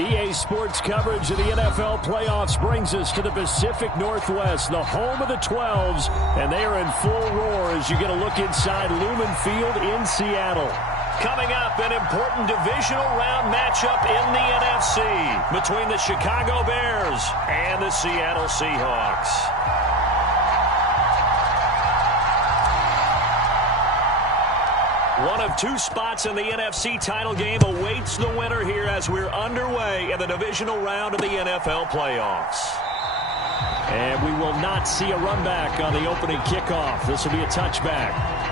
EA Sports coverage of the NFL playoffs brings us to the Pacific Northwest, the home of the 12s, and they are in full roar as you get a look inside Lumen Field in Seattle. Coming up, an important divisional round matchup in the NFC between the Chicago Bears and the Seattle Seahawks. One of two spots in the NFC title game awaits the winner here as we're underway in the divisional round of the NFL playoffs. And we will not see a run back on the opening kickoff. This will be a touchback.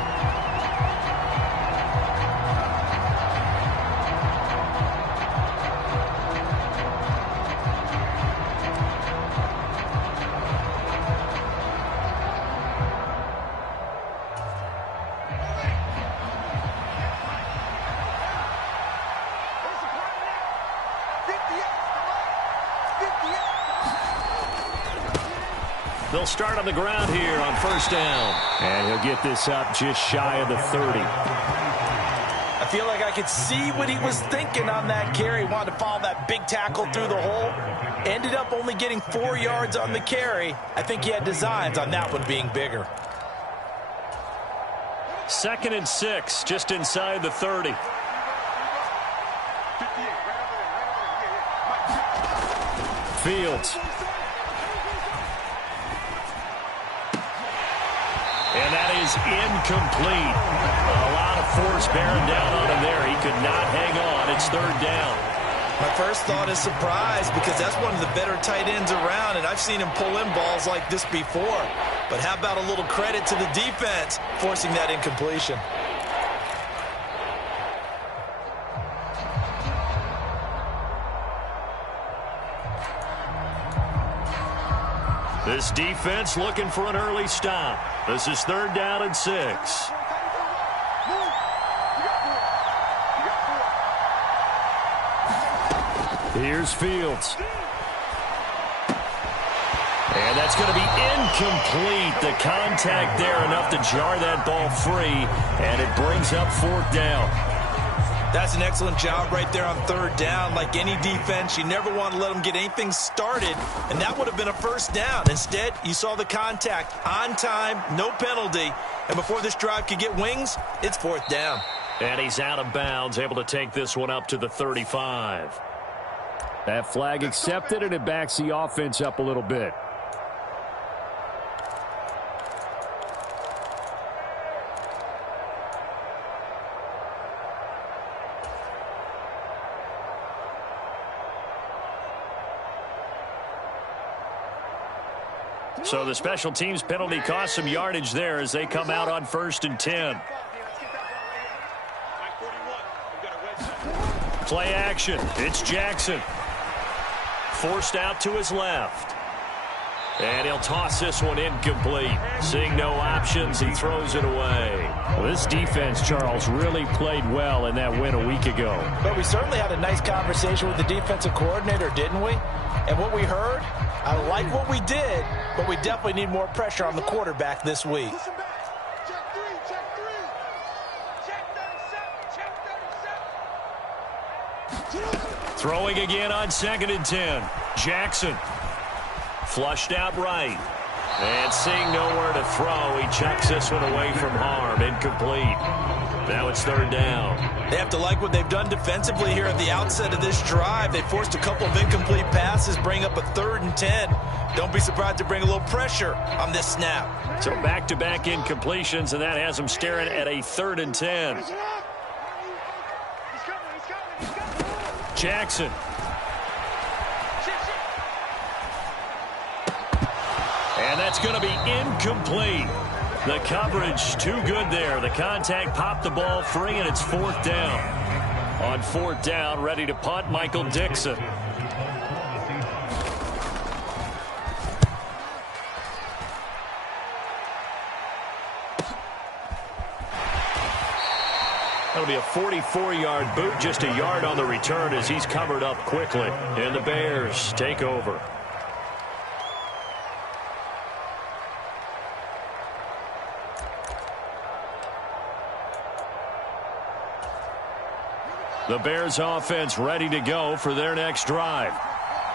They'll start on the ground here on first down. And he'll get this up just shy of the 30. I feel like I could see what he was thinking on that carry. Wanted to follow that big tackle through the hole. Ended up only getting 4 yards on the carry. I think he had designs on that one being bigger. 2nd and 6, just inside the 30. Fields. And that is incomplete. A lot of force bearing down on him there. He could not hang on. It's 3rd down. My first thought is surprise because that's one of the better tight ends around, and I've seen him pull in balls like this before. But how about a little credit to the defense forcing that incompletion? This defense looking for an early stop. This is 3rd down and 6. Here's Fields. And that's going to be incomplete. The contact there enough to jar that ball free, and it brings up 4th down. That's an excellent job right there on 3rd down. Like any defense, you never want to let them get anything started, and that would have been a first down. Instead, you saw the contact on time, no penalty, and before this drive could get wings, it's 4th down. And he's out of bounds, able to take this one up to the 35. That flag accepted, and it backs the offense up a little bit. So the special teams penalty cost some yardage there as they come out on 1st and 10. Play action. It's Jackson. Forced out to his left. And he'll toss this one incomplete. Seeing no options, he throws it away. Well, this defense, Charles, really played well in that win a week ago. But we certainly had a nice conversation with the defensive coordinator, didn't we? And what we heard, I like what we did, but we definitely need more pressure on the quarterback this week. Throwing again on 2nd and 10. Jackson. Flushed out right. And seeing nowhere to throw, he chucks this one away from harm. Incomplete. Now it's 3rd down. They have to like what they've done defensively here at the outset of this drive. They forced a couple of incomplete passes, bring up a 3rd and 10. Don't be surprised to bring a little pressure on this snap. So back-to-back incompletions, and that has them staring at a 3rd and 10. Jackson. And that's going to be incomplete. The coverage too good there. The contact popped the ball free, and it's 4th down. On 4th down, ready to punt, Michael Dixon. That'll be a 44-yard boot, just a yard on the return as he's covered up quickly. And the Bears take over. The Bears offense ready to go for their next drive.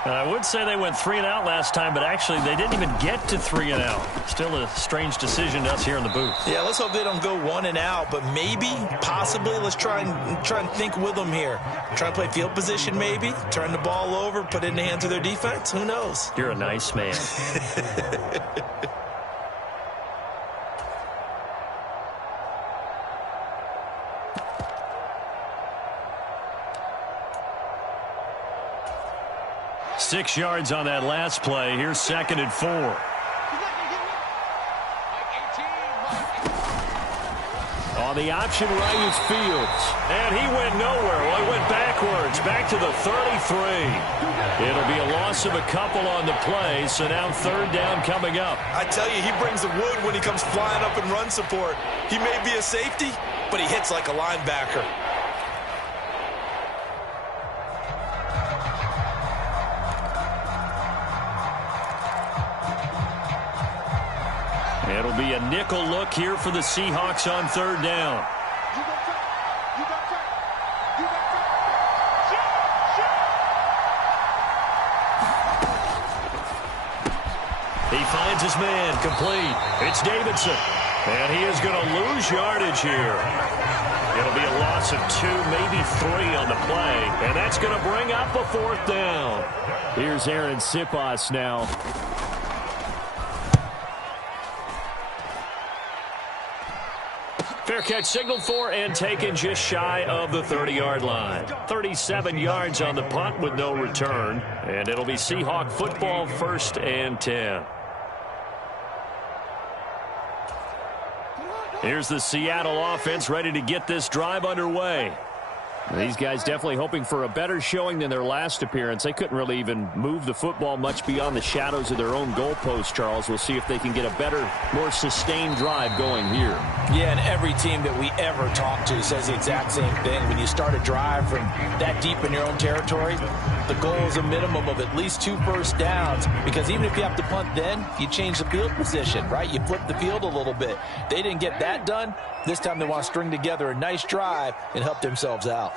I would say they went 3 and out last time, but actually they didn't even get to 3 and out. Still a strange decision to us here in the booth. Yeah, let's hope they don't go 1 and out, but maybe, possibly, let's try and think with them here. Try and play field position maybe, turn the ball over, put it in the hands of their defense. Who knows? You're a nice man. 6 yards on that last play. Here's 2nd and 4. On the option right is Fields. And he went nowhere. Well, he went backwards. Back to the 33. It'll be a loss of a couple on the play. So now 3rd down coming up. I tell you, he brings the wood when he comes flying up in run support. He may be a safety, but he hits like a linebacker. It'll be a nickel look here for the Seahawks on 3rd down. He finds his man, complete. It's Davidson, and he is going to lose yardage here. It'll be a loss of 2, maybe 3 on the play, and that's going to bring up a 4th down. Here's Aaron Sipas now. Fair catch signaled for and taken just shy of the 30-yard line. 37 yards on the punt with no return. And it'll be Seahawk football, 1st and 10. Here's the Seattle offense ready to get this drive underway. These guys definitely hoping for a better showing than their last appearance. They couldn't really even move the football much beyond the shadows of their own goalpost, Charles. We'll see if they can get a better, more sustained drive going here. Yeah, and every team that we ever talk to says the exact same thing. When you start a drive from that deep in your own territory, the goal is a minimum of at least 2 first downs, because even if you have to punt then, you change the field position, right? You flip the field a little bit. They didn't get that done. This time they want to string together a nice drive and help themselves out.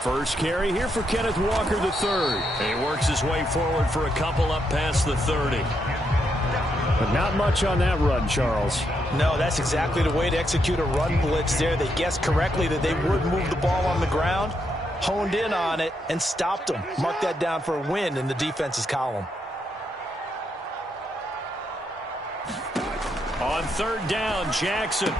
First carry here for Kenneth Walker III. And he works his way forward for a couple up past the 30. But not much on that run, Charles. No, that's exactly the way to execute a run blitz there. They guessed correctly that they would move the ball on the ground, honed in on it, and stopped them. Mark that down for a win in the defense's column. On 3rd down, Jackson.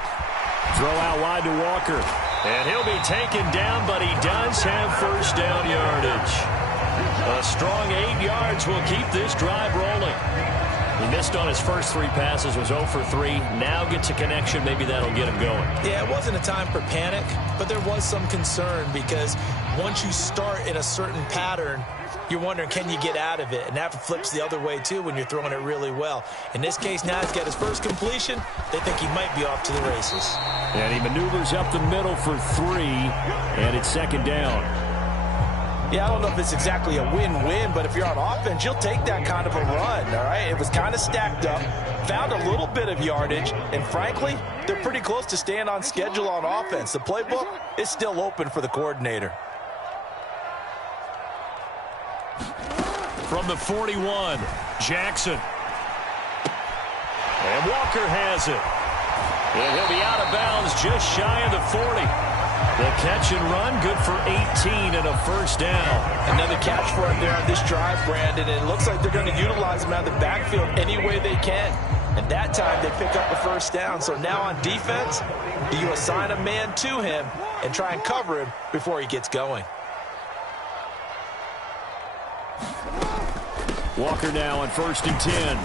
Throw out wide to Walker. And he'll be taken down, but he does have 1st down yardage. A strong 8 yards will keep this drive rolling. He missed on his first 3 passes, was 0 for 3. Now gets a connection. Maybe that'll get him going. Yeah, it wasn't a time for panic, but there was some concern, because once you start in a certain pattern, you're wondering, can you get out of it? And that flips the other way, too, when you're throwing it really well. In this case, now he's got his first completion. They think he might be off to the races. And he maneuvers up the middle for 3, and it's 2nd down. Yeah, I don't know if it's exactly a win-win, but if you're on offense, you'll take that kind of a run, all right? It was kind of stacked up, found a little bit of yardage, and frankly, they're pretty close to staying on schedule on offense. The playbook is still open for the coordinator. From the 41, Jackson. And Walker has it. And he'll be out of bounds just shy of the 40. The catch and run, good for 18 and a 1st down. Another catch for him there on this drive, Brandon. And it looks like they're going to utilize him out of the backfield any way they can. And that time they pick up the 1st down. So now on defense, do you assign a man to him and try and cover him before he gets going? Walker now on 1st and 10.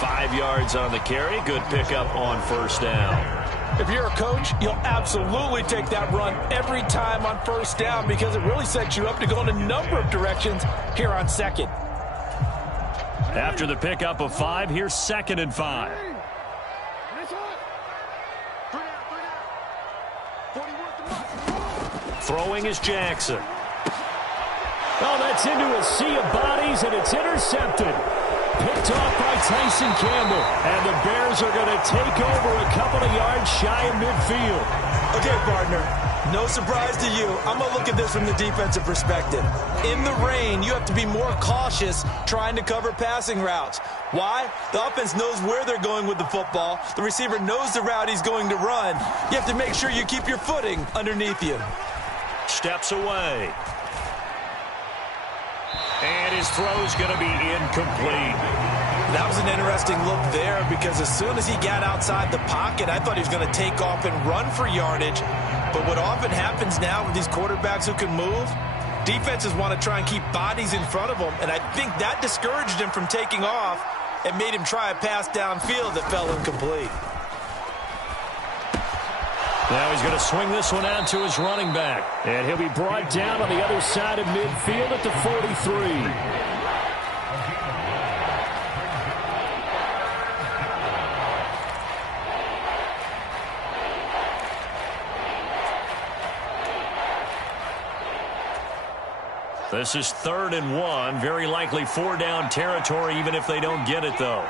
5 yards on the carry. Good pickup on 1st down. If you're a coach, you'll absolutely take that run every time on 1st down, because it really sets you up to go in a number of directions here on 2nd. After the pickup of 5, here's 2nd and 5. Throwing is Jackson. Oh, that's into a sea of bodies, and it's intercepted. Picked off by Tyson Campbell. And the Bears are going to take over a couple of yards shy of midfield. Okay, partner. No surprise to you. I'm going to look at this from the defensive perspective. In the rain, you have to be more cautious trying to cover passing routes. Why? The offense knows where they're going with the football. The receiver knows the route he's going to run. You have to make sure you keep your footing underneath you. Steps away. And his throw's going to be incomplete. That was an interesting look there because as soon as he got outside the pocket, I thought he was going to take off and run for yardage. But what often happens now with these quarterbacks who can move, defenses want to try and keep bodies in front of them, and I think that discouraged him from taking off and made him try a pass downfield that fell incomplete. Now he's going to swing this one out to his running back. And he'll be brought down on the other side of midfield at the 43. This is 3rd and 1. Very likely 4-down territory, even if they don't get it, though.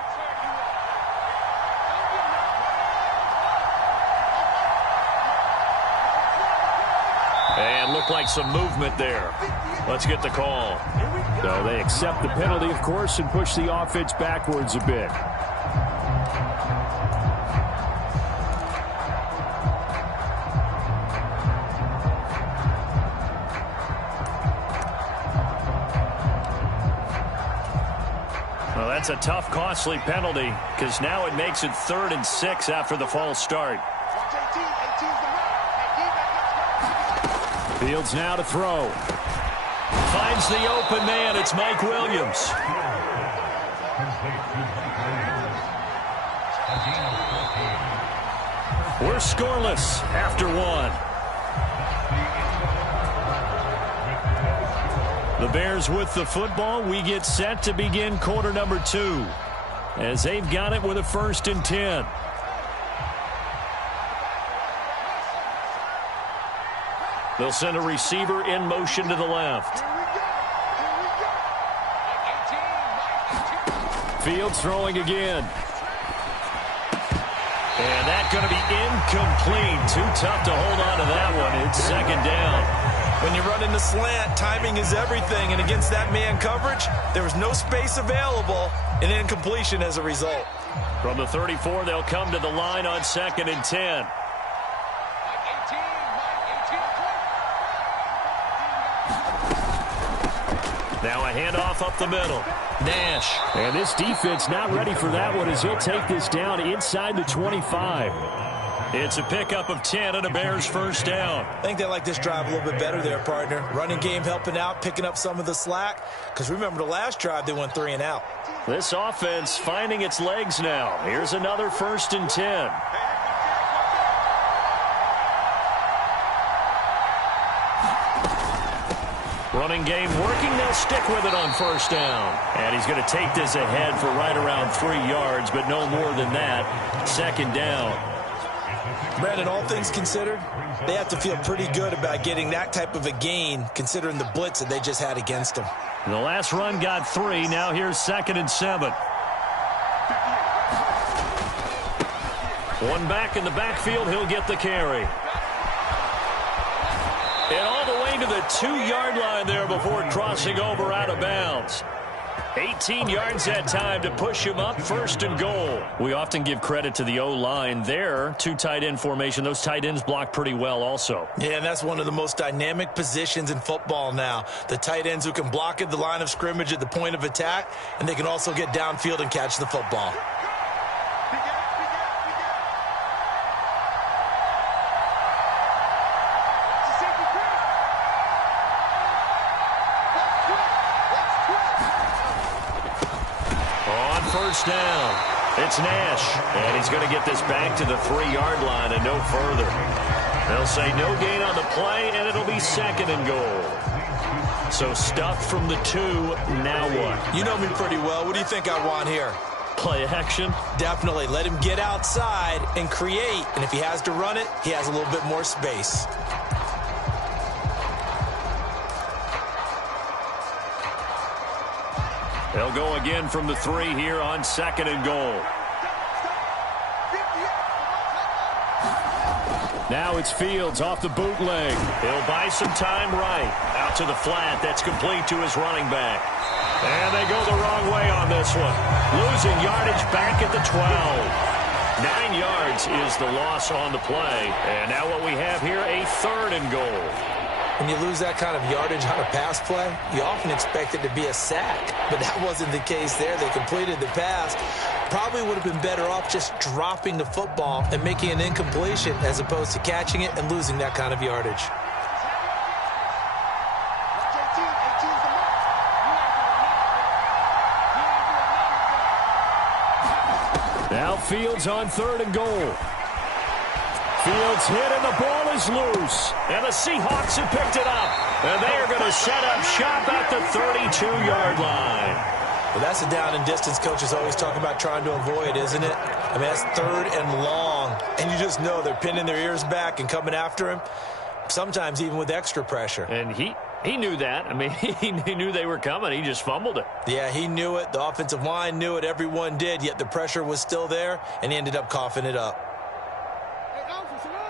And looked like some movement there. Let's get the call. So they accept the penalty, of course, and push the offense backwards a bit. Well, that's a tough, costly penalty because now it makes it 3rd and 6 after the false start. Fields now to throw. Finds the open man. It's Mike Williams. We're scoreless after 1. The Bears with the football. We get set to begin quarter number 2 as they've got it with a 1st and 10. They'll send a receiver in motion to the left. Fields throwing again. And that's going to be incomplete. Too tough to hold on to that one. It's 2nd down. When you run in the slant, timing is everything. And against that man coverage, there was no space available, and incompletion as a result. From the 34, they'll come to the line on 2nd and 10. Now a handoff up the middle. Nash. And this defense not ready for that one as he'll take this down inside the 25. It's a pickup of 10 and a Bears 1st down. I think they like this drive a little bit better there, partner. Running game helping out, picking up some of the slack. Because remember the last drive, they went 3 and out. This offense finding its legs now. Here's another 1st and 10. Running game working. They'll stick with it on 1st down. And he's going to take this ahead for right around 3 yards, but no more than that. 2nd down. Brandon, all things considered, they have to feel pretty good about getting that type of a gain, considering the blitz that they just had against them. The last run got 3. Now here's 2nd and 7. One back in the backfield. He'll get the carry. And all the way to the 2-yard line there before crossing over out of bounds. 18 yards that time to push him up. 1st and goal. We often give credit to the O-line there. 2 tight end formation. Those tight ends block pretty well also. Yeah, and that's one of the most dynamic positions in football now. The tight ends who can block at the line of scrimmage at the point of attack, and they can also get downfield and catch the football. Down. It's Nash, and he's going to get this back to the 3-yard line and no further. They'll say no gain on the play, and it'll be 2nd and goal. So stuffed from the 2, now what? You know me pretty well. What do you think I want here? Play action? Definitely. Let him get outside and create, and if he has to run it, he has a little bit more space. They'll go again from the 3 here on 2nd and goal. Now it's Fields off the bootleg. He'll buy some time right. Out to the flat. That's complete to his running back. And they go the wrong way on this one. Losing yardage back at the 12. 9 yards is the loss on the play. And now what we have here, a 3rd and goal. When you lose that kind of yardage on a pass play, you often expect it to be a sack. But that wasn't the case there. They completed the pass. Probably would have been better off just dropping the football and making an incompletion as opposed to catching it and losing that kind of yardage. Now Fields on 3rd and goal. Fields hit and the ball is loose. And the Seahawks have picked it up. And they are going to set up shop at the 32-yard line. Well, that's a down and distance coach is always talking about trying to avoid, isn't it? I mean, that's 3rd and long. And you just know they're pinning their ears back and coming after him, sometimes even with extra pressure. And he knew that. I mean, he knew they were coming. He just fumbled it. Yeah, he knew it. The offensive line knew it. Everyone did, yet the pressure was still there, and he ended up coughing it up.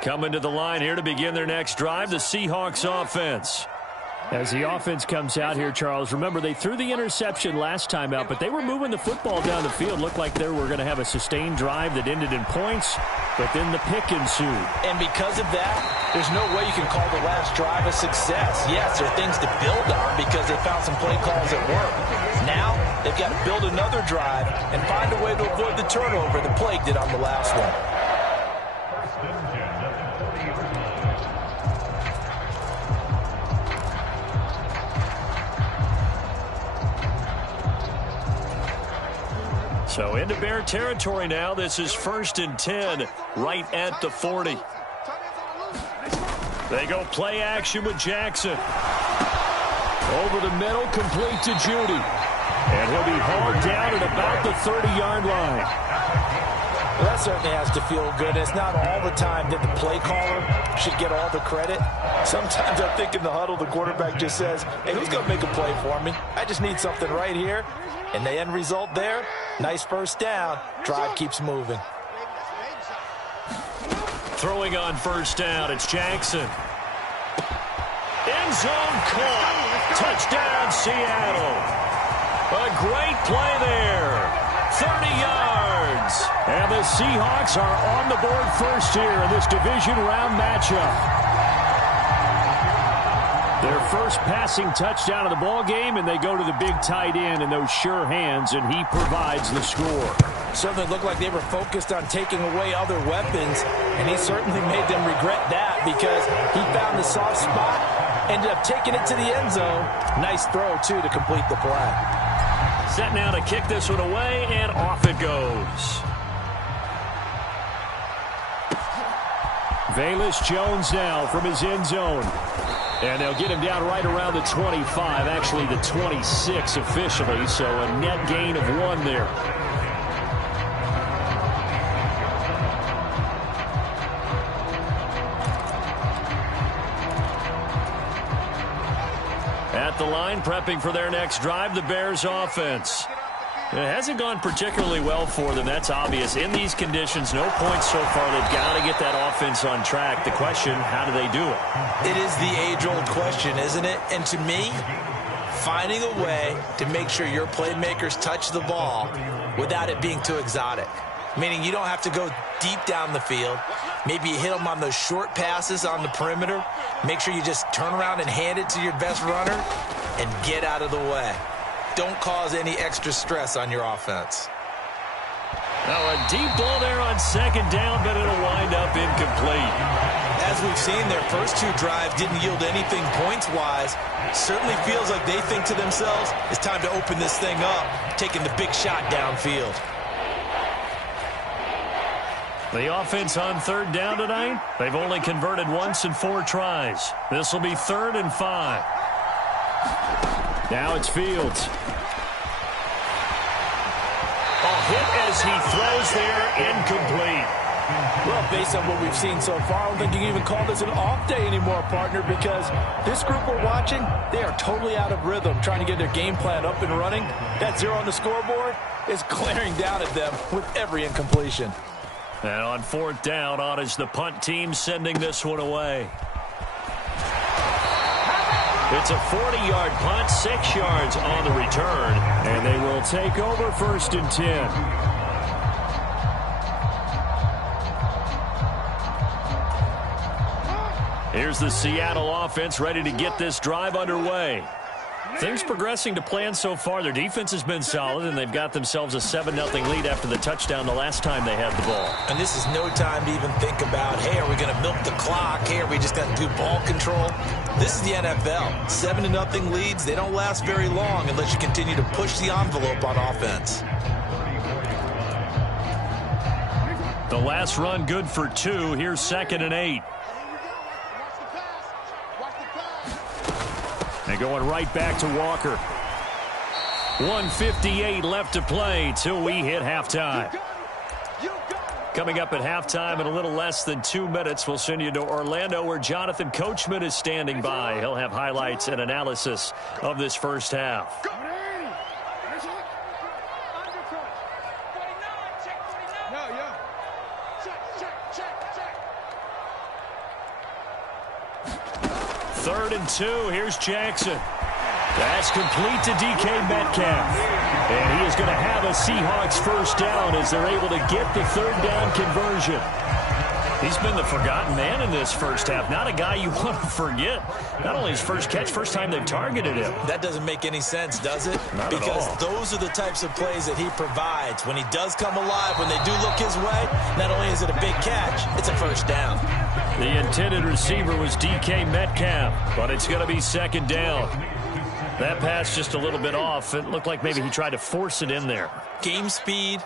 Coming to the line here to begin their next drive, the Seahawks offense. As the offense comes out here, Charles, remember they threw the interception last time out, but they were moving the football down the field. Looked like they were going to have a sustained drive that ended in points, but then the pick ensued. And because of that, there's no way you can call the last drive a success. Yes, there are things to build on because they found some play calls that work. Now they've got to build another drive and find a way to avoid the turnover that plagued it on the last one. So into Bear territory now. This is 1st and 10, right at the 40. They go play action with Jackson. Over the middle, complete to Judy. And he'll be hauled down at about the 30-yard line. Well, that certainly has to feel good. It's not all the time that the play caller should get all the credit. Sometimes I think in the huddle, the quarterback just says, hey, who's going to make a play for me? I just need something right here. And the end result there, nice 1st down. Drive keeps moving. Throwing on 1st down, it's Jackson. End zone caught. Touchdown, Seattle. A great play there. 30 yards. And the Seahawks are on the board first here in this division round matchup. Their first passing touchdown of the ball game, and they go to the big tight end in those sure hands, and he provides the score. Certainly looked like they were focused on taking away other weapons, and he certainly made them regret that because he found the soft spot, ended up taking it to the end zone. Nice throw, too, to complete the play. Set now to kick this one away, and off it goes. Velus Jones now from his end zone. And they'll get him down right around the 25, actually the 26 officially, so a net gain of 1 there. At the line, prepping for their next drive, the Bears offense. It hasn't gone particularly well for them. That's obvious. In these conditions, no points so far. They've got to get that offense on track. The question, how do they do it? It is the age-old question, isn't it? And to me, finding a way to make sure your playmakers touch the ball without it being too exotic. Meaning you don't have to go deep down the field. Maybe you hit them on those short passes on the perimeter. Make sure you just turn around and hand it to your best runner and get out of the way. Don't cause any extra stress on your offense. Now a deep ball there on 2nd down, but it'll wind up incomplete. As we've seen, their first 2 drives didn't yield anything points-wise. Certainly feels like they think to themselves, it's time to open this thing up, taking the big shot downfield. The offense on 3rd down tonight, they've only converted once in 4 tries. This will be 3rd and 5. Now it's Fields. A hit as he throws there, incomplete. Well, based on what we've seen so far, I don't think you can even call this an off day anymore, partner, because this group we're watching, they are totally out of rhythm, trying to get their game plan up and running. That 0 on the scoreboard is glaring down at them with every incompletion. And on 4th down, on is the punt team sending this one away. It's a 40-yard punt, 6 yards on the return, and they will take over 1st and 10. Here's the Seattle offense ready to get this drive underway. Things progressing to plan so far. Their defense has been solid, and they've got themselves a 7-0 lead after the touchdown the last time they had the ball. And this is no time to even think about, hey, are we going to milk the clock? Hey, are we just going to do ball control? This is the NFL. 7-0 leads, they don't last very long unless you continue to push the envelope on offense. The last run good for 2. Here's 2nd and 8. And going right back to Walker. 1:58 left to play till we hit halftime. Coming up at halftime in a little less than 2 minutes, we'll send you to Orlando where Jonathan Coachman is standing by. He'll have highlights and analysis of this first half. Third and 2. Here's Jackson. That's complete to DK Metcalf. And he is going to have a Seahawks first down as they're able to get the 3rd down conversion. He's been the forgotten man in this first half. Not a guy you want to forget. Not only his first catch, first time they've targeted him. That doesn't make any sense, does it? Not because at all. Those are the types of plays that he provides. When he does come alive, when they do look his way, not only is it a big catch, it's a first down. The intended receiver was DK Metcalf, but it's going to be 2nd down. That pass just a little bit off. It looked like maybe he tried to force it in there. Game speed,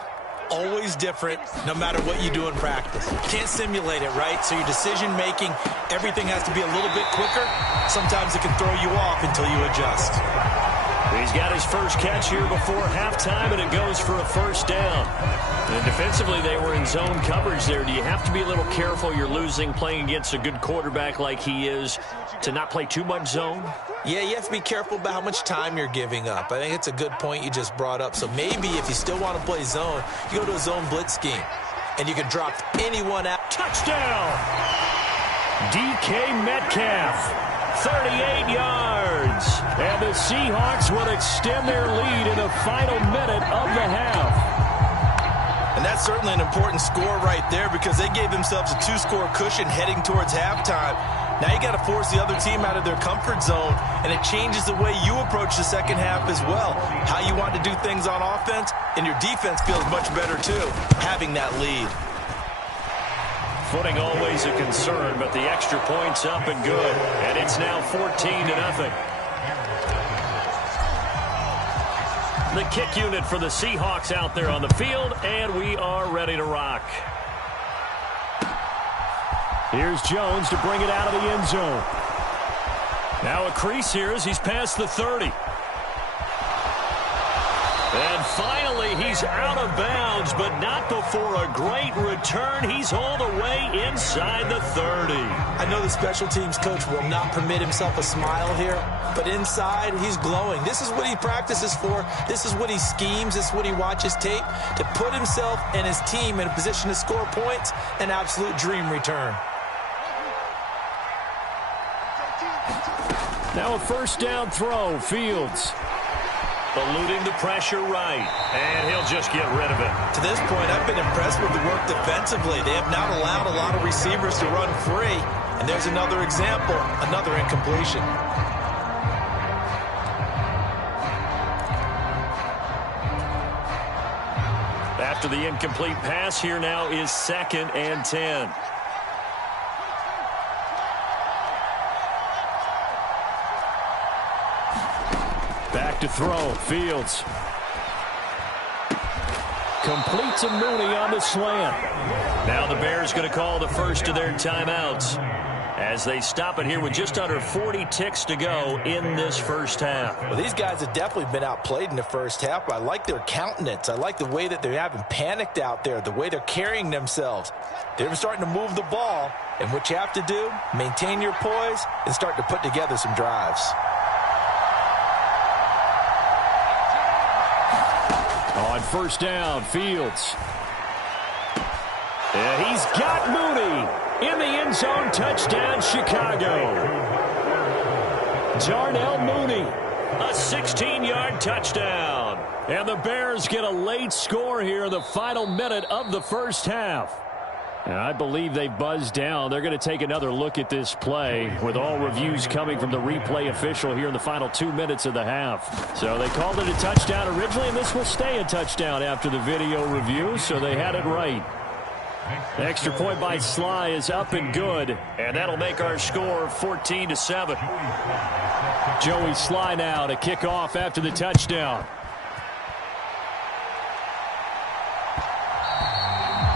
always different, no matter what you do in practice. Can't simulate it, right? So your decision-making, everything has to be a little bit quicker. Sometimes it can throw you off until you adjust. He's got his first catch here before halftime, and it goes for a first down. And defensively, they were in zone coverage there. Do you have to be a little careful? You're losing, playing against a good quarterback like he is, to not play too much zone? Yeah, you have to be careful about how much time you're giving up. I think it's a good point you just brought up. So maybe if you still want to play zone, you go to a zone blitz scheme, and you can drop anyone out. Touchdown! DK Metcalf. 38 yards. And the Seahawks will extend their lead in the final minute of the half. And that's certainly an important score right there because they gave themselves a 2-score cushion heading towards halftime. Now you got to force the other team out of their comfort zone, and it changes the way you approach the second half as well. How you want to do things on offense, and your defense feels much better too, having that lead. Footing always a concern, but the extra point's up and good. And it's now 14-0. The kick unit for the Seahawks out there on the field, and we are ready to rock. Here's Jones to bring it out of the end zone. Now a crease here as he's past the 30. And finally, he's out of bounds, but not before a great return. He's hauled away inside the 30. I know the special teams coach will not permit himself a smile here, but inside, he's glowing. This is what he practices for. This is what he schemes. This is what he watches tape to put himself and his team in a position to score points. An absolute dream return. Now a first down throw, Fields. Eluding the pressure right, and he'll just get rid of it. To this point, I've been impressed with the work defensively. They have not allowed a lot of receivers to run free, and there's another example, another incompletion. After the incomplete pass, here now is 2nd and 10. Back to throw, Fields. Complete to Mooney on the slant. Now the Bears going to call the first of their timeouts. as they stop it here with just under 40 ticks to go in this first half. Well, these guys have definitely been outplayed in the first half, but I like their countenance. I like the way that they haven't panicked out there, the way they're carrying themselves. They're starting to move the ball, and what you have to do, maintain your poise and start to put together some drives. On first down, Fields. And he's got Mooney in the end zone. Touchdown, Chicago. Darnell Mooney, a 16-yard touchdown. And the Bears get a late score here in the final minute of the first half. And I believe they buzzed down. They're going to take another look at this play with all reviews coming from the replay official here in the final 2 minutes of the half. So they called it a touchdown originally, and this will stay a touchdown after the video review, so they had it right. The extra point by Sly is up and good, and that'll make our score 14-7. Joey Sly now to kick off after the touchdown.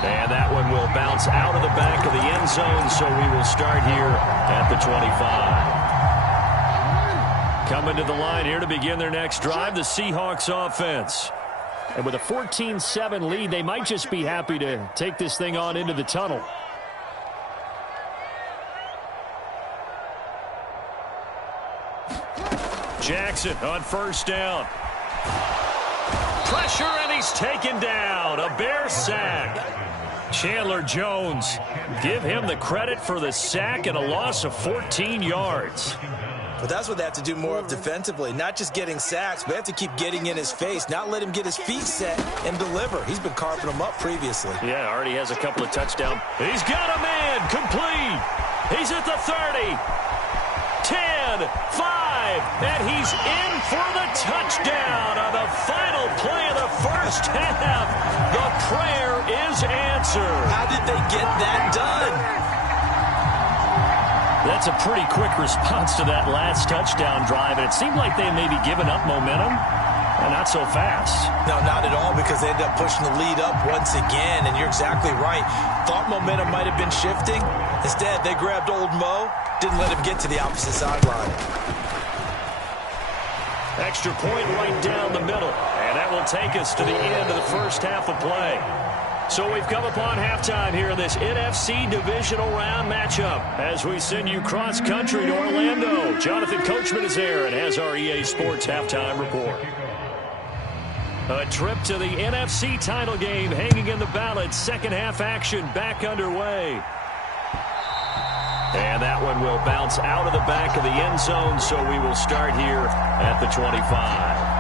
And that one will bounce out of the back of the end zone, so we will start here at the 25. Coming to the line here to begin their next drive, the Seahawks offense. And with a 14-7 lead, they might just be happy to take this thing on into the tunnel. Jackson on first down. Pressure, and he's taken down. A Bear sack. Chandler Jones, give him the credit for the sack and a loss of 14 yards. But that's what they have to do more of defensively, not just getting sacks, but they have to keep getting in his face, not let him get his feet set and deliver. He's been carving them up previously. Yeah, already has a couple of touchdowns. He's got a man, complete. He's at the 30, 10, 5, and he's in for the touchdown on the final play of the first half. The prayer is answered. How did they get that done? That's a pretty quick response to that last touchdown drive, and it seemed like they may be giving up momentum. Not so fast. No, not at all, because they ended up pushing the lead up once again, and you're exactly right. Thought momentum might have been shifting. Instead, they grabbed old Mo, didn't let him get to the opposite sideline. Extra point right down the middle, and that will take us to the end of the first half of play. So we've come upon halftime here in this NFC Divisional Round matchup as we send you cross-country to Orlando. Jonathan Coachman is there and has our EA Sports halftime report. A trip to the NFC title game hanging in the balance. Second half action back underway. And that one will bounce out of the back of the end zone, so we will start here at the 25.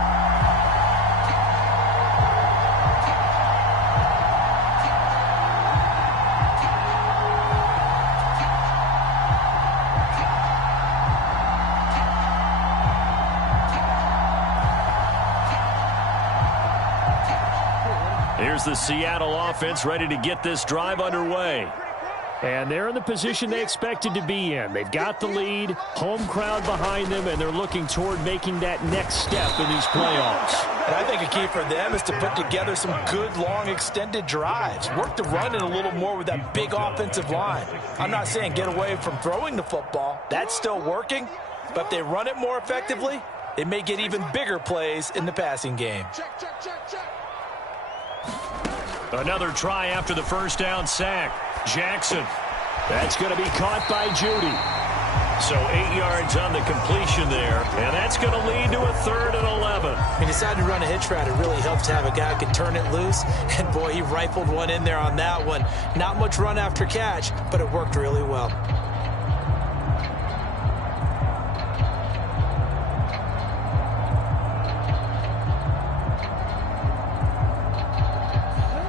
Here's the Seattle offense ready to get this drive underway. And they're in the position they expected to be in. They've got the lead, home crowd behind them, and they're looking toward making that next step in these playoffs. And I think a key for them is to put together some good, long, extended drives. Work the run in a little more with that big offensive line. I'm not saying get away from throwing the football. That's still working. But if they run it more effectively, it may get even bigger plays in the passing game. Another try after the first down sack. Jackson. That's going to be caught by Judy. So 8 yards on the completion there. And that's going to lead to a 3rd and 11. He decided to run a hitch route. It really helps to have a guy who can turn it loose. And, boy, he rifled one in there on that one. Not much run after catch, but it worked really well.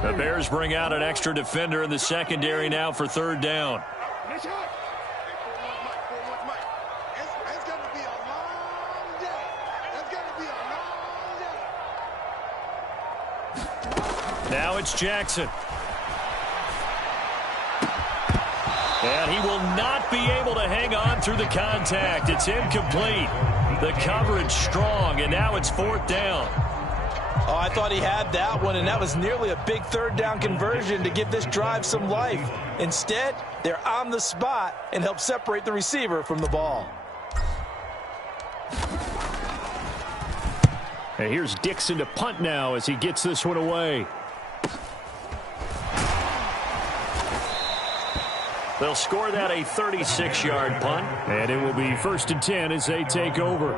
The Bears bring out an extra defender in the secondary now for 3rd down. Now it's Jackson. And he will not be able to hang on through the contact. It's incomplete. The coverage strong, and now it's 4th down. Oh, I thought he had that one, and that was nearly a big third down conversion to give this drive some life. Instead, they're on the spot and help separate the receiver from the ball. And here's Dixon to punt now as he gets this one away. They'll score that a 36-yard punt, and it will be 1st and 10 as they take over.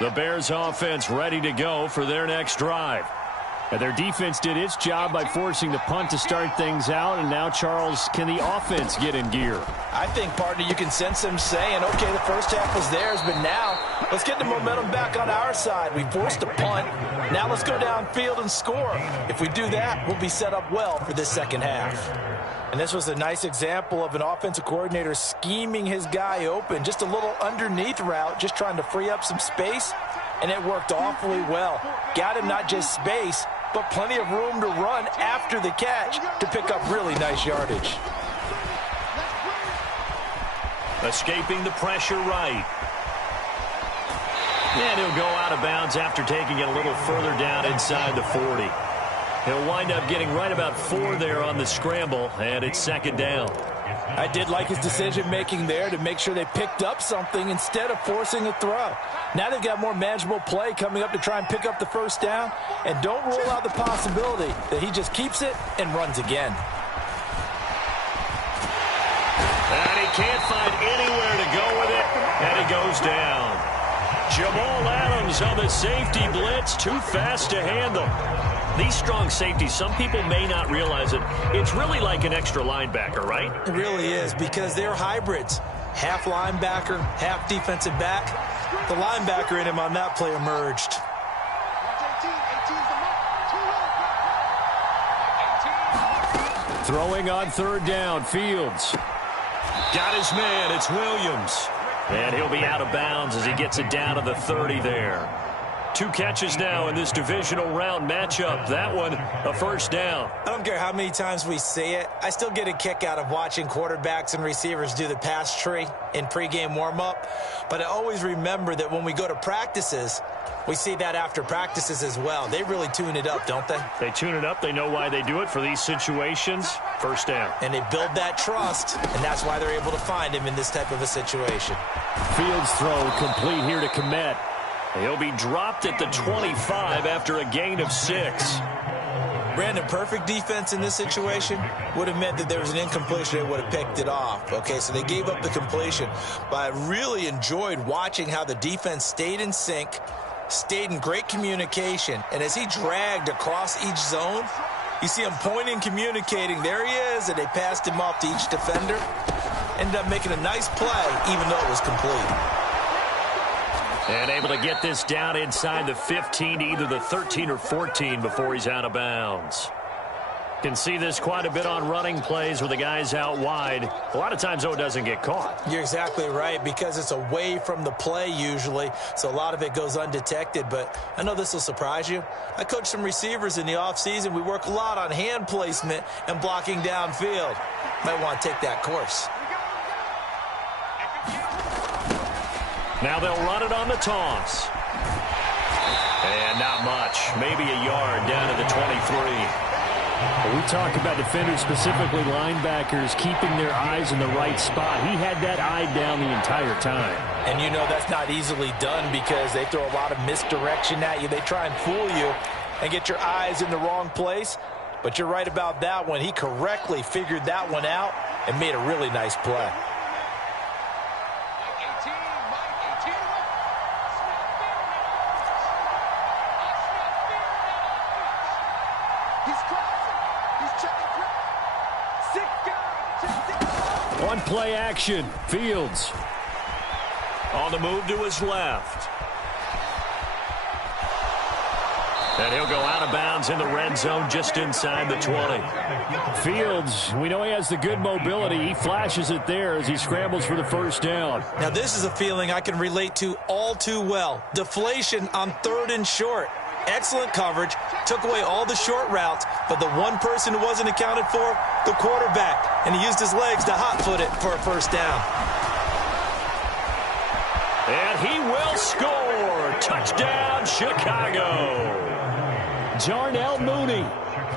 The Bears offense ready to go for their next drive. And their defense did its job by forcing the punt to start things out. And now, Charles, can the offense get in gear? I think, partner, you can sense them saying, okay, the first half was theirs, but now let's get the momentum back on our side. We forced a punt. Now let's go downfield and score. If we do that, we'll be set up well for this second half. And this was a nice example of an offensive coordinator scheming his guy open. Just a little underneath route, just trying to free up some space, and it worked awfully well. Got him not just space, but plenty of room to run after the catch to pick up really nice yardage. Escaping the pressure right. And he'll go out of bounds after taking it a little further down inside the 40. He'll wind up getting right about 4 there on the scramble, and it's 2nd down. I did like his decision-making there to make sure they picked up something instead of forcing a throw. Now they've got more manageable play coming up to try and pick up the first down, and don't rule out the possibility that he just keeps it and runs again. And he can't find anywhere to go with it, and he goes down. Jamal Adams on the safety blitz, too fast to handle. These strong safeties, some people may not realize it. It's really like an extra linebacker, right? It really is, because they're hybrids. Half linebacker, half defensive back. The linebacker in him on that play emerged. Throwing on 3rd down, Fields. Got his man, it's Williams. And he'll be out of bounds as he gets it down to the 30 there. 2 catches now in this divisional round matchup. That one, a 1st down. I don't care how many times we say it. I still get a kick out of watching quarterbacks and receivers do the pass tree in pregame warm-up. But I always remember that when we go to practices, we see that after practices as well. They really tune it up, don't they? They tune it up. They know why they do it for these situations. 1st down. And they build that trust, and that's why they're able to find him in this type of a situation. Fields throw complete here to Kmet. He'll be dropped at the 25 after a gain of 6. Brandon, perfect defense in this situation would have meant that there was an incompletion. They would have picked it off. Okay, so they gave up the completion. But I really enjoyed watching how the defense stayed in sync, stayed in great communication. And as he dragged across each zone, you see him pointing, communicating. There he is, and they passed him off to each defender. Ended up making a nice play, even though it was complete. And able to get this down inside the 15 to either the 13 or 14 before he's out of bounds. Can see this quite a bit on running plays where the guy's out wide. A lot of times, though, it doesn't get caught. You're exactly right, because it's away from the play usually, so a lot of it goes undetected. But I know this will surprise you. I coach some receivers in the offseason. We work a lot on hand placement and blocking downfield. Might want to take that course. Now they'll run it on the toss. And not much. Maybe a yard down to the 23. Well, we talk about defenders, specifically linebackers, keeping their eyes in the right spot. He had that eye down the entire time. And you know that's not easily done because they throw a lot of misdirection at you. They try and fool you and get your eyes in the wrong place. But you're right about that one. He correctly figured that one out and made a really nice play. One play action. Fields on the move to his left. And he'll go out of bounds in the red zone just inside the 20. Fields, we know he has the good mobility. He flashes it there as he scrambles for the 1st down. Now this is a feeling I can relate to all too well. Deflation on 3rd and short. Excellent coverage, took away all the short routes, but the one person who wasn't accounted for, the quarterback, and he used his legs to hot-foot it for a first down. And he will score. Touchdown, Chicago. Darnell Mooney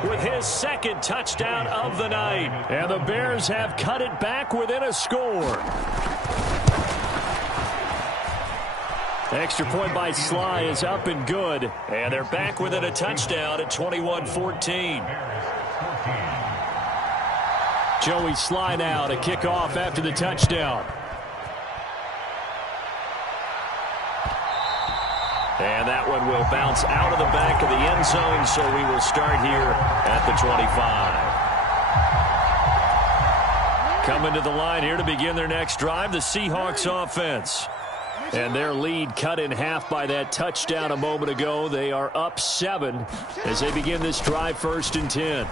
with his second touchdown of the night. And the Bears have cut it back within a score. Extra point by Sly is up and good. And they're back within a touchdown at 21-14. Joey Sly now to kick off after the touchdown. And that one will bounce out of the back of the end zone, so we will start here at the 25. Coming to the line here to begin their next drive, the Seahawks offense. And their lead cut in half by that touchdown a moment ago. They are up 7 as they begin this drive, 1st and 10.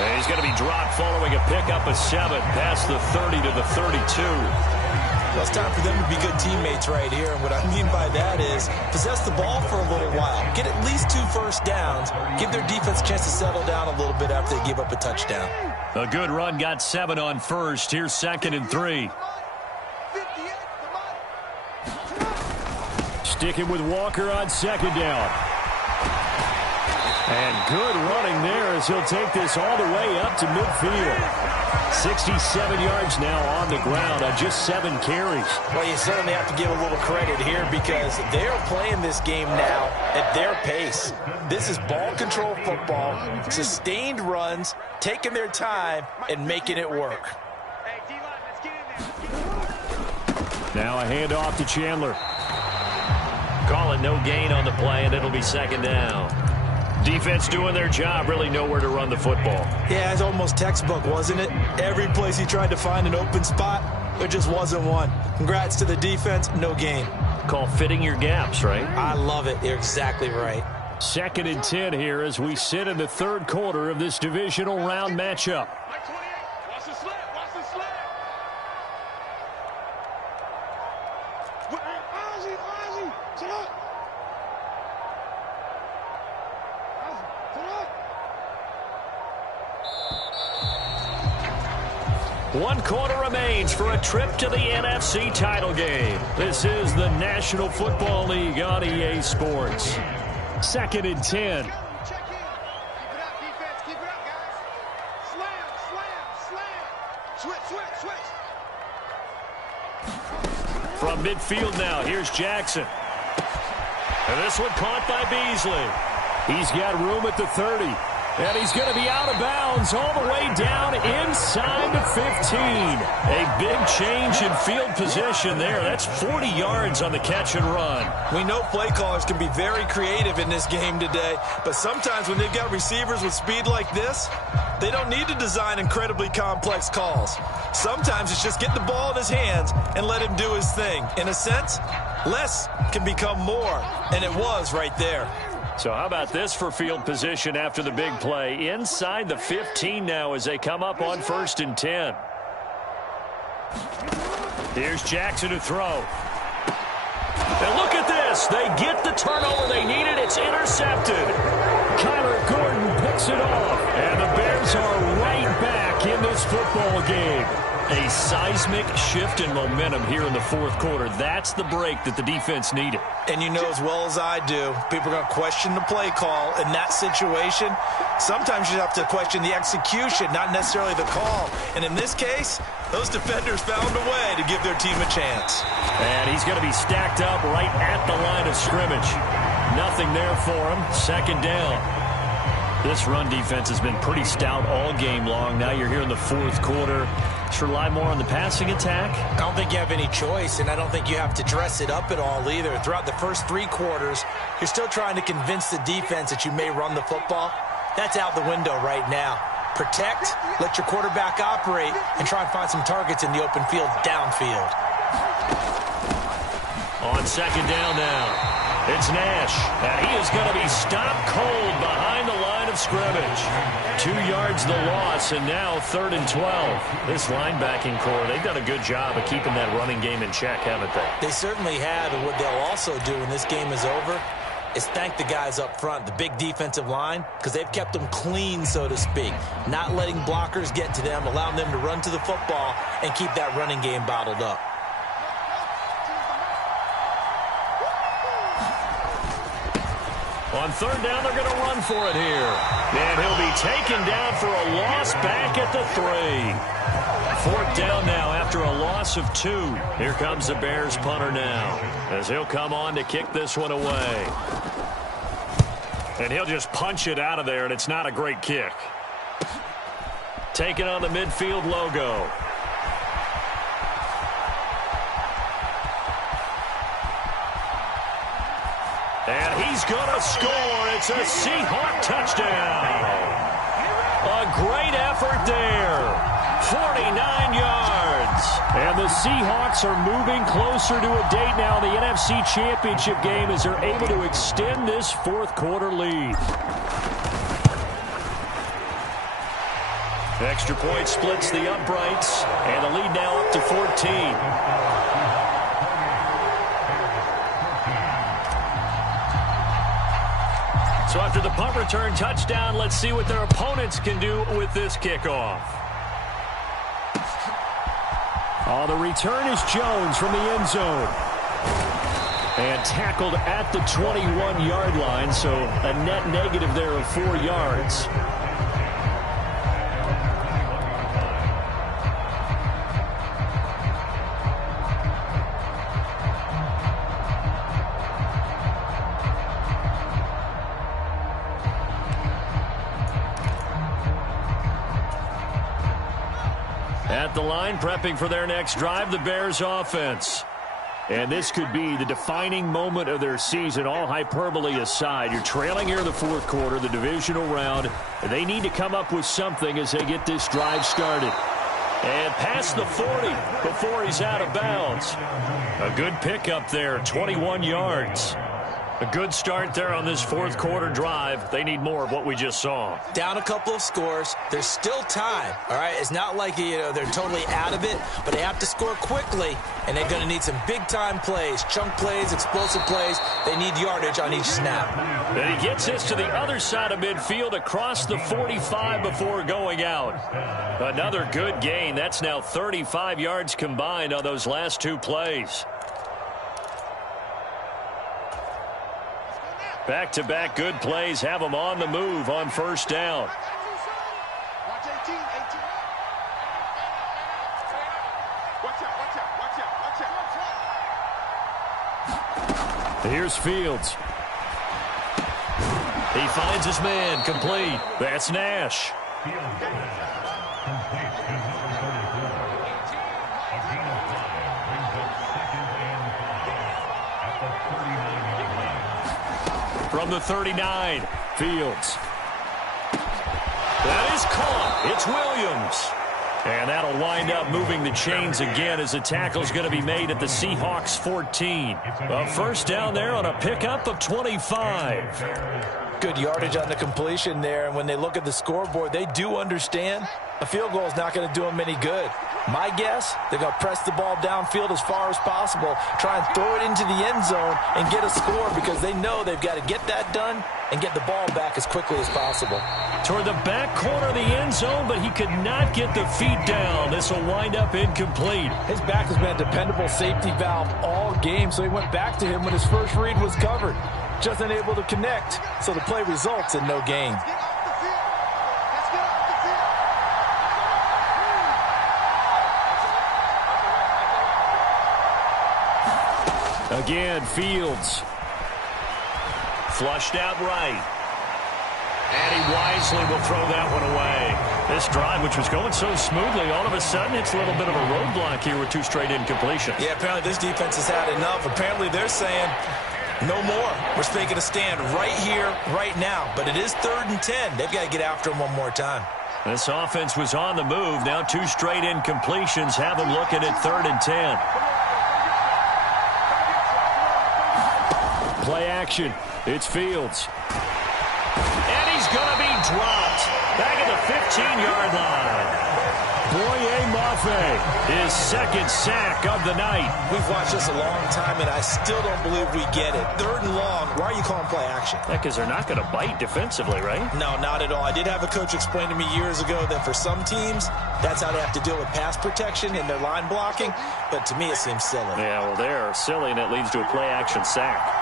And he's going to be dropped following a pickup of 7 past the 30 to the 32. Well, it's time for them to be good teammates right here. And what I mean by that is possess the ball for a little while. Get at least 2 first downs. Give their defense a chance to settle down a little bit after they give up a touchdown. A good run got 7 on first. Here's 2nd and 3. Sticking with Walker on 2nd down. And good running there as he'll take this all the way up to midfield. 67 yards now on the ground on just 7 carries. Well, you certainly have to give a little credit here because they are playing this game now at their pace. This is ball control football, sustained runs, taking their time, and making it work. Now a handoff to Chandler. Call it no gain on the play, and it'll be 2nd down. Defense doing their job, really nowhere to run the football. Yeah, it's almost textbook, wasn't it? Every place he tried to find an open spot, there just wasn't one. Congrats to the defense, no gain. Call fitting your gaps, right? I love it. You're exactly right. 2nd and 10 here as we sit in the 3rd quarter of this divisional round matchup. One quarter remains for a trip to the NFC title game. This is the National Football League on EA Sports. 2nd and 10. From midfield now, here's Jackson. And this one caught by Beasley. He's got room at the 30. And he's going to be out of bounds all the way down inside the 15. A big change in field position there. That's 40 yards on the catch and run. We know play callers can be very creative in this game today, but sometimes when they've got receivers with speed like this, they don't need to design incredibly complex calls. Sometimes it's just get the ball in his hands and let him do his thing. In a sense, less can become more, and it was right there. So how about this for field position after the big play? Inside the 15 now as they come up on 1st and 10. Here's Jackson to throw. And look at this. They get the turnover they needed. It's intercepted. Kyler Gordon picks it off. And the Bears are right back in this football game. A seismic shift in momentum here in the 4th quarter. That's the break that the defense needed. And you know as well as I do, people are going to question the play call in that situation. Sometimes you have to question the execution, not necessarily the call. And in this case, those defenders found a way to give their team a chance. And he's going to be stacked up right at the line of scrimmage. Nothing there for him. 2nd down. This run defense has been pretty stout all game long. Now you're here in the 4th quarter. Just rely more on the passing attack. I don't think you have any choice, and I don't think you have to dress it up at all either. Throughout the first 3 quarters, you're still trying to convince the defense that you may run the football. That's out the window right now. Protect, let your quarterback operate, and try and find some targets in the open field downfield. On 2nd down now. It's Nash, and he is going to be stopped cold behind the line of scrimmage. 2 yards the loss, and now 3rd and 12. This linebacking core, they've done a good job of keeping that running game in check, haven't they? They certainly have, and what they'll also do when this game is over, is thank the guys up front, the big defensive line, because they've kept them clean, so to speak. Not letting blockers get to them, allowing them to run to the football and keep that running game bottled up. On third down, they're going to run for it here. And he'll be taken down for a loss back at the 3. Fourth down now after a loss of 2. Here comes the Bears punter now, as he'll come on to kick this one away. And he'll just punch it out of there, and it's not a great kick. Taking on the midfield logo. And he's going to score. It's a Seahawk touchdown. A great effort there. 49 yards. And the Seahawks are moving closer to a date now in the NFC Championship game as they're able to extend this fourth quarter lead. Extra point splits the uprights, and the lead now up to 14. So after the punt return touchdown, let's see what their opponents can do with this kickoff. Oh, the return is Jones from the end zone. And tackled at the 21-yard line, so a net negative there of 4 yards. At the line, prepping for their next drive, the Bears offense. And this could be the defining moment of their season, all hyperbole aside. You're trailing here in the fourth quarter, the divisional round. They need to come up with something as they get this drive started. And past the 40 before he's out of bounds. A good pickup there, 21 yards. A good start there on this fourth quarter drive. They need more of what we just saw. Down a couple of scores. There's still time. All right, it's not like they're totally out of it, but they have to score quickly, and they're going to need some big-time plays, chunk plays, explosive plays. They need yardage on each snap. And he gets this to the other side of midfield across the 45 before going out. Another good gain. That's now 35 yards combined on those last 2 plays. Back-to-back good plays have them on the move on first down. Here's Fields. He finds his man, complete. That's Nash. From the 39, Fields. That is caught. It's Williams. And that'll wind up moving the chains again as the tackle's going to be made at the Seahawks 14. A first down there on a pickup of 25. Good yardage on the completion there. And when they look at the scoreboard, they do understand a field goal is not going to do them any good. My guess, they're going to press the ball downfield as far as possible, try and throw it into the end zone and get a score because they know they've got to get that done and get the ball back as quickly as possible. Toward the back corner of the end zone, but he could not get the feet down. This will wind up incomplete. His back has been a dependable safety valve all game, so he went back to him when his first read was covered. Just unable to connect, so the play results in no gain. Again, Fields. Flushed out right. And he wisely will throw that one away. This drive, which was going so smoothly, all of a sudden it's a little bit of a roadblock here with 2 straight incompletions. Yeah, apparently this defense has had enough. Apparently they're saying no more. We're making a stand right here, right now. But it is 3rd and 10. They've got to get after him one more time. This offense was on the move. Now 2 straight incompletions have them looking at 3rd and 10. Play action. It's Fields. And he's going to be dropped back at the 15-yard line. Boye Mafe, his second sack of the night. We've watched this a long time, and I still don't believe we get it. 3rd and long. Why are you calling play action? Yeah, because they're not going to bite defensively, right? No, not at all. I did have a coach explain to me years ago that for some teams, that's how they have to deal with pass protection and their line blocking. But to me, it seems silly. Yeah, well, they're silly, and it leads to a play-action sack.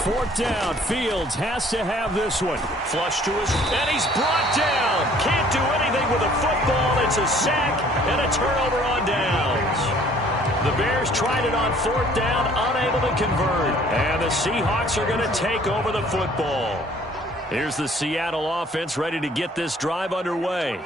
4th down. Fields has to have this one. Flush to his, and he's brought down. Can't do anything with a football. It's a sack and a turnover on downs. The Bears tried it on 4th down, unable to convert. And the Seahawks are going to take over the football. Here's the Seattle offense ready to get this drive underway.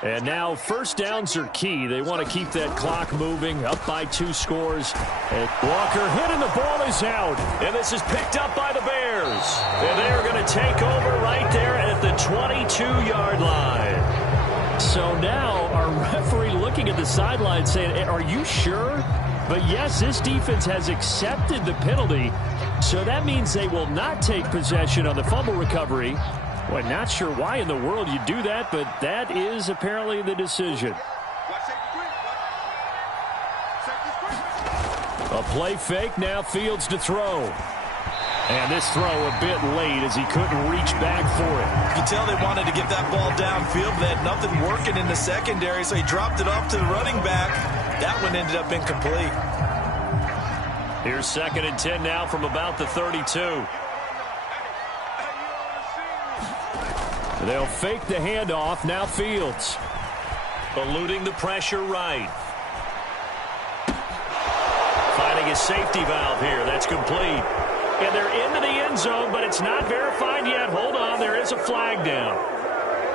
And now 1st downs are key. They want to keep that clock moving, up by 2 scores. And Walker hit and the ball is out. And this is picked up by the Bears. And they're going to take over right there at the 22-yard line. So now our referee looking at the sideline saying, are you sure? But yes, this defense has accepted the penalty. So that means they will not take possession on the fumble recovery. Well, not sure why in the world you do that, but that is apparently the decision. A play fake, now Fields to throw. And this throw a bit late as he couldn't reach back for it. You can tell they wanted to get that ball downfield. They had nothing working in the secondary, so he dropped it off to the running back. That one ended up incomplete. Here's 2nd and 10 now from about the 32. They'll fake the handoff. Now Fields. Eluding the pressure right. Finding a safety valve here. That's complete. And they're into the end zone, but it's not verified yet. Hold on. There is a flag down.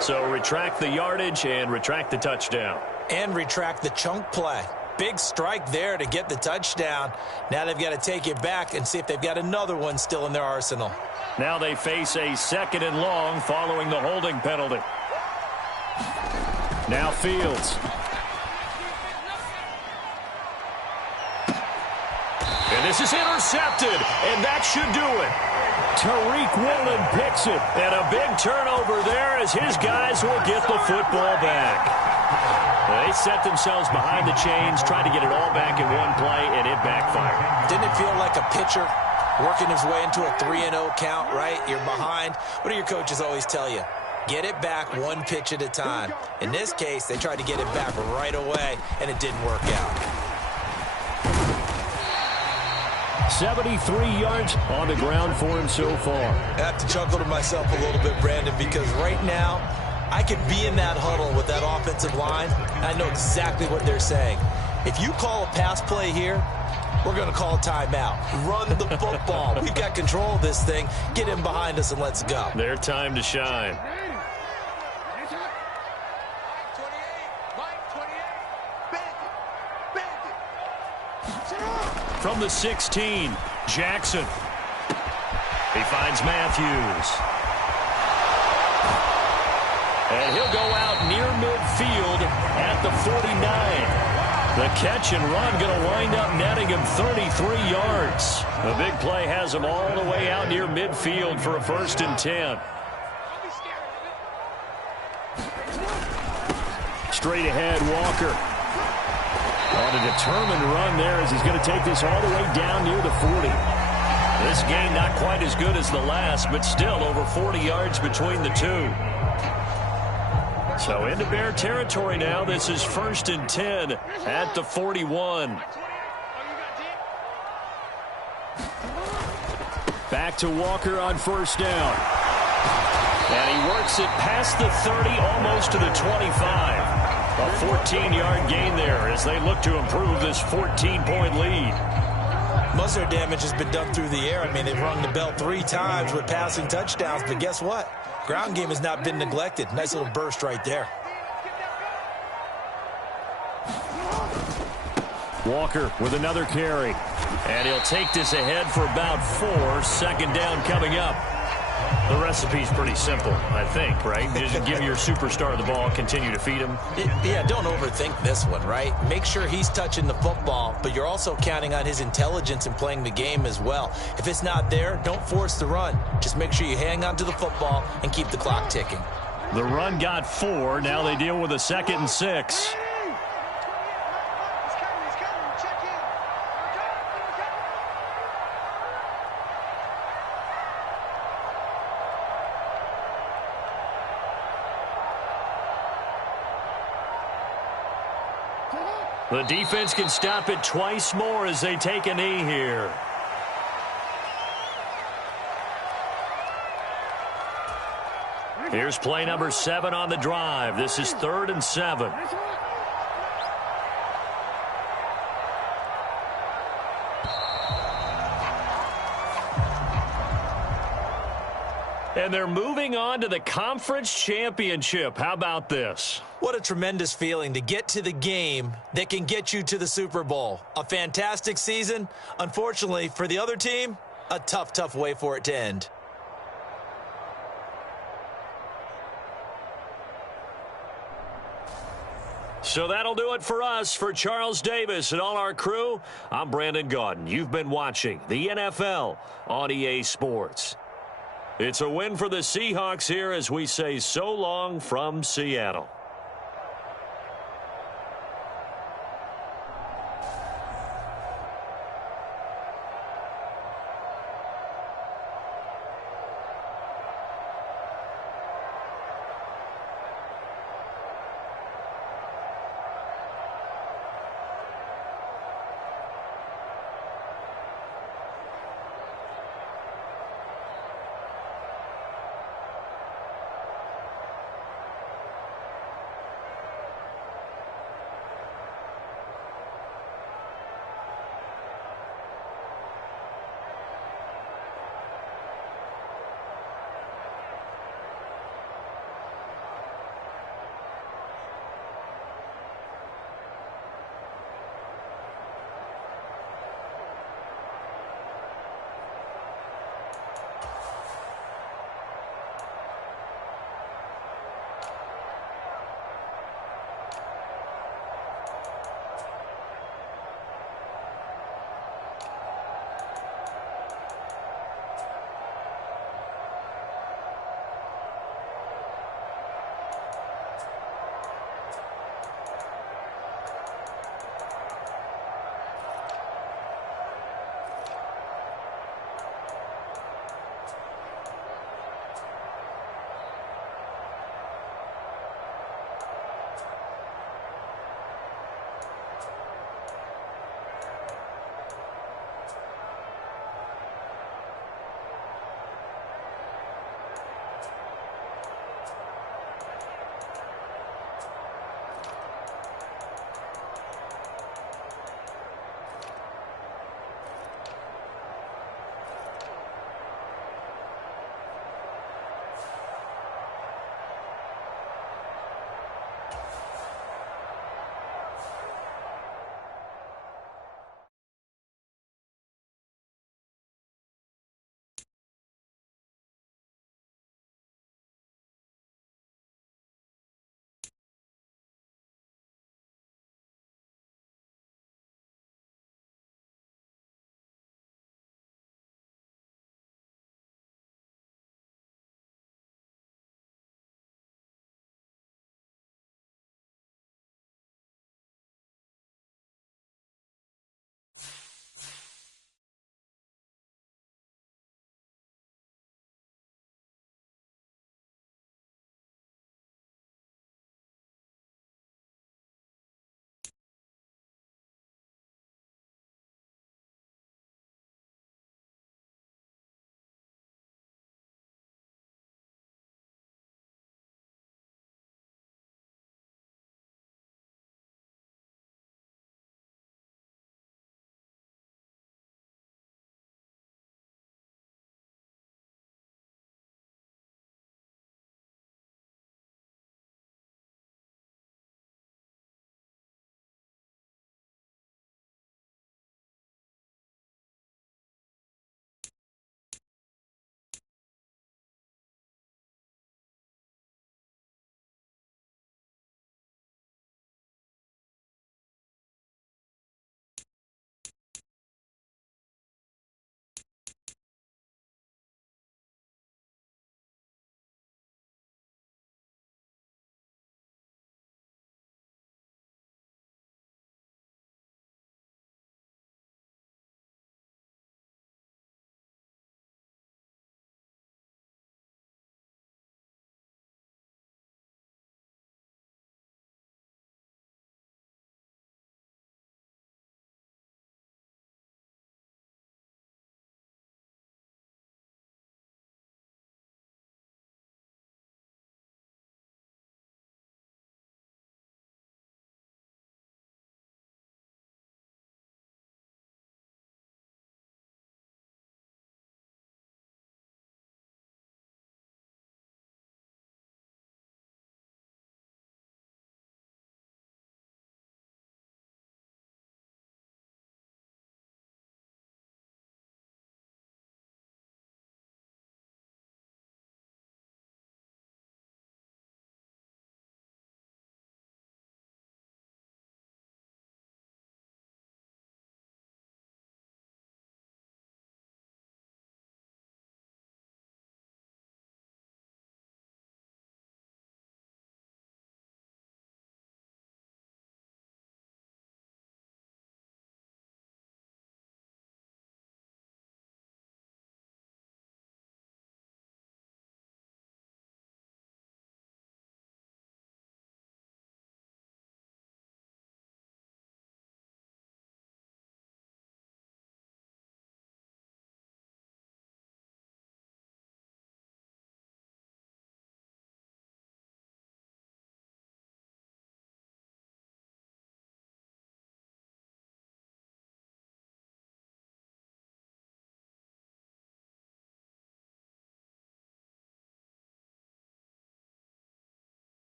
So retract the yardage and retract the touchdown. And retract the chunk play. Big strike there to get the touchdown. Now they've got to take it back and see if they've got another one still in their arsenal. Now they face a 2nd and long following the holding penalty. Now Fields. And this is intercepted, and that should do it. Tariq Woolen picks it, and a big turnover there as his guys will get the football back. They set themselves behind the chains, tried to get it all back in one play, and it backfired. Didn't it feel like a pitcher working his way into a 3-0 count, right? You're behind. What do your coaches always tell you? Get it back one pitch at a time. In this case, they tried to get it back right away, and it didn't work out. 73 yards on the ground for him so far. I have to chuckle to myself a little bit, Brandon, because right now, I could be in that huddle with that offensive line, and I know exactly what they're saying. If you call a pass play here, we're going to call a timeout. Run the football. We've got control of this thing. Get him behind us and let's go. Their time to shine. From the 16, Jackson. He finds Matthews. And he'll go out near midfield at the 49. The catch and run going to wind up netting him 33 yards. The big play has him all the way out near midfield for a 1st and 10. Straight ahead, Walker. On a determined run there as he's going to take this all the way down near the 40. This game not quite as good as the last, but still over 40 yards between the two. So into Bear territory now. This is 1st and 10 at the 41. Back to Walker on 1st down. And he works it past the 30, almost to the 25. A 14-yard gain there as they look to improve this 14-point lead. Most of their damage has been done through the air. I mean, they've rung the bell 3 times with passing touchdowns, but guess what? Ground game has not been neglected. Nice little burst right there. Walker with another carry. And he'll take this ahead for about 4. 2nd down coming up. The recipe's pretty simple, I think, right? Just give your superstar the ball, continue to feed him. Yeah, don't overthink this one, right? Make sure he's touching the football, but you're also counting on his intelligence in playing the game as well. If it's not there, don't force the run. Just make sure you hang on to the football and keep the clock ticking. The run got 4. Now they deal with a 2nd and 6. The defense can stop it twice more as they take a knee here. Here's play number 7 on the drive. This is 3rd and 7. And they're moving on to the conference championship. How about this? What a tremendous feeling to get to the game that can get you to the Super Bowl. A fantastic season. Unfortunately, for the other team, a tough, tough way for it to end. So that'll do it for us. For Charles Davis and all our crew, I'm Brandon Gaudin. You've been watching the NFL on EA Sports. It's a win for the Seahawks here as we say so long from Seattle.